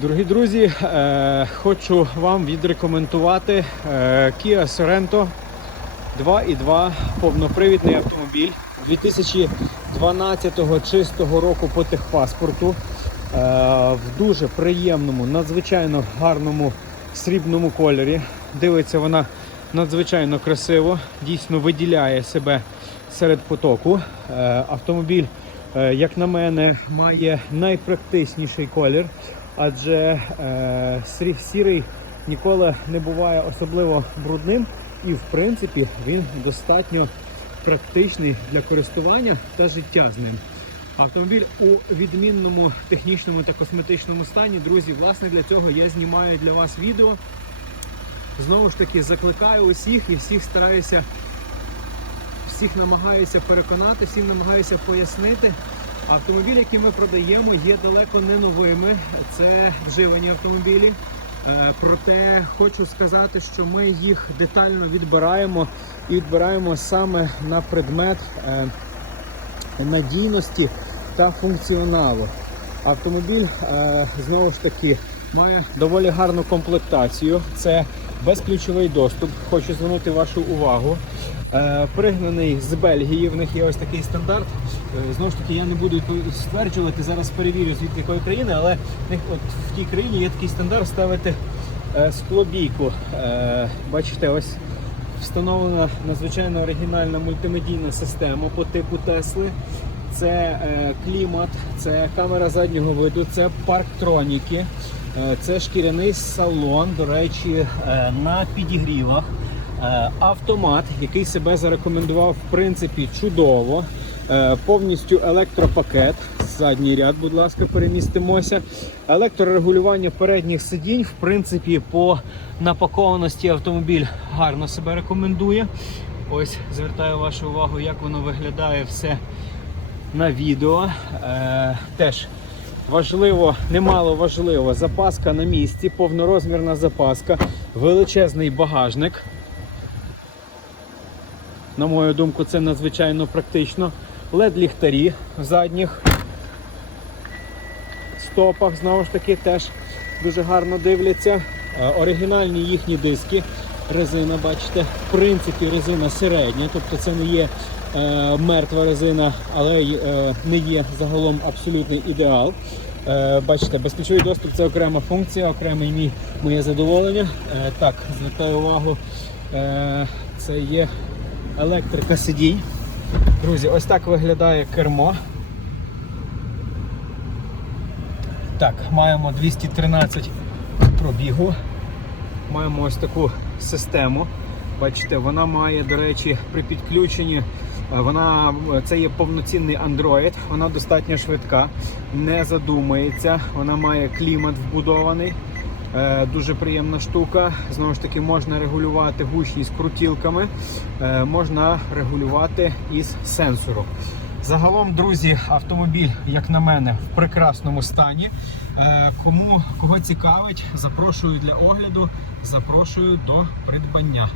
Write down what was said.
Дорогі друзі, е, хочу вам відрекомендувати е, Kia Sorento 2.2 повнопривідний автомобіль 2012 чистого року по техпаспорту. Е, в дуже приємному, надзвичайно гарному срібному кольорі. Дивиться вона надзвичайно красиво, дійсно виділяє себе серед потоку. Е, автомобіль, е, як на мене, має найпрактичніший колір, адже е, сірий ніколи не буває особливо брудним, і в принципі він достатньо практичний для користування та життя з ним. Автомобіль у відмінному технічному та косметичному стані. Друзі, власне для цього я знімаю для вас відео. Знову ж таки, закликаю усіх і всіх стараюся, всіх намагаюся переконати, всім намагаюся пояснити. Автомобілі, які ми продаємо, є далеко не новими. Це вживані автомобілі. Е, Проте хочу сказати, що ми їх детально відбираємо і відбираємо саме на предмет е, надійності та функціоналу. Автомобіль е, знову ж таки має доволі гарну комплектацію. Це безключовий доступ. Хочу звернути вашу увагу. Е, пригнаний з Бельгії. В них є ось такий стандарт. Е, знову ж таки, я не буду стверджувати. Зараз перевірю звідки якої країни, але в них от в тій країні є такий стандарт ставити е, склобійку. Бачите, ось встановлена надзвичайно оригінальна мультимедійна система по типу Тесли. Це клімат, це камера заднього виду, це парктроніки, це шкіряний салон, до речі, е, на підігрівах. Е, автомат, який себе зарекомендував в принципі чудово. Е, повністю електропакет. Задній ряд, будь ласка, перемістимося. Електрорегулювання передніх сидінь, в принципі, по напакованості автомобіль гарно себе рекомендує. Ось звертаю вашу увагу, як воно виглядає все на відео. Е, теж важливо, немало важливо, запаска на місці, повнорозмірна запаска, величезний багажник. На мою думку, це надзвичайно практично. led ліхтарі в задніх стопах, знову ж таки, теж дуже гарно дивляться. Е, Оригінальні їхні диски. Резина, бачите, в принципі, резина середня, тобто це не є е, мертва резина, але е, не є загалом абсолютний ідеал. Е, бачите, безключовий доступ це окрема функція, окреме мій моє задоволення. Е, так, звертаю увагу, е, це є електрика сидінь. Друзі, ось так виглядає кермо. Так, маємо 213 пробігу. Маємо ось таку систему. Бачите, вона має, до речі, при підключенні. е, Вона це є повноцінний Android, вона достатньо швидка, не задумається. Вона має клімат вбудований. Е, Дуже приємна штука. Знову ж таки, можна регулювати гучність крутілками, е, можна регулювати із сенсору. Загалом, друзі, автомобіль, як на мене, в прекрасному стані. Е, Кому кого цікавить, запрошую для огляду, запрошую до придбання.